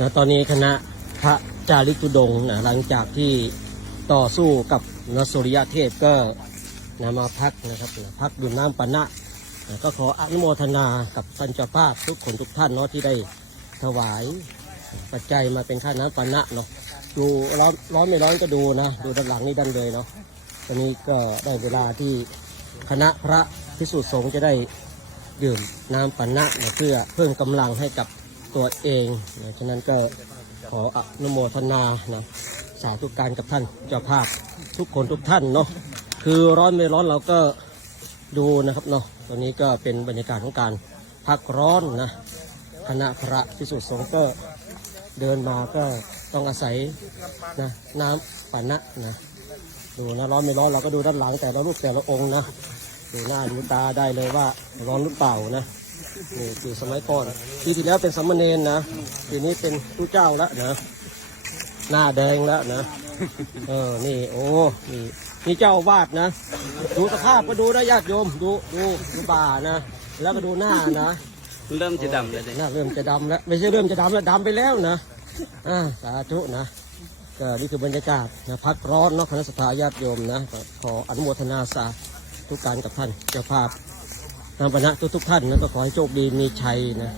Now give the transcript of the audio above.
นะตอนนี้คณะพระจาริกตุดงนะหลังจากที่ต่อสู้กับนสุริยะเทพก็นะมาพักนะครับนะพักดื่มน้ำปานะนะก็ขออนุโมทนากับท่านเจ้าภาพทุกคนทุกท่านเนาะที่ได้ถวายปัจจัยมาเป็นค่าน้ำปานะเนาะดูร้อนร้อนไม่ร้อนก็ดูนะดูด้านหลังนี่ดันเลยเนาะตอนนี้ก็ได้เวลาที่คณะพระพิสุทธิสงฆ์จะได้ดื่มน้ำปันนะนะเพื่อเพิ่มกำลังให้กับ ตัวเองนะฉะนั้นก็ขออนุโมทนานะสาธุการกับท่านเจ้าภาพทุกคนทุกท่านเนาะคือร้อนไม่ร้อนเราก็ดูนะครับเนาะตอนนี้ก็เป็นบรรยากาศของการพักร้อนนะคณะพระพิสุทธิสงฆ์ก็เดินมาก็ต้องอาศัยนะน้ำปันนะนะดูนะร้อนไม่ร้อนเราก็ดูด้านหลังแต่ละรูปแต่ละองค์นะดูหน้าดูตาได้เลยว่าร้อนหรือเปล่านะ นี่คือสมัยก่อนปีที่แล้วเป็นสามเณรนะปีนี้เป็นผู้เจ้าแล้วนะหน้าแดงแล้วนะเออนี่โอ้นี่นี่เจ้าอาวาดนะ ดูสภาพก็ดูนะญาติโยมดูดูดูบ่านะ แล้วก็ดูหน้านะเริ่มจะดำเลยเลยหน้าเริ่มจะดำแล้วไม่ใช่เริ่มจะดำแล้วดำไปแล้วนะอ่าสาธุนะก็นี่คือบรรยากาศนะพักร้อนเนาะคณะสภาญาติโยมนะก็ขออนุโมทนาสาธุการกับท่านเจ้าภาพ นามปณะทุกๆท่านนะก็ขอให้โชคดีมีชัยนะ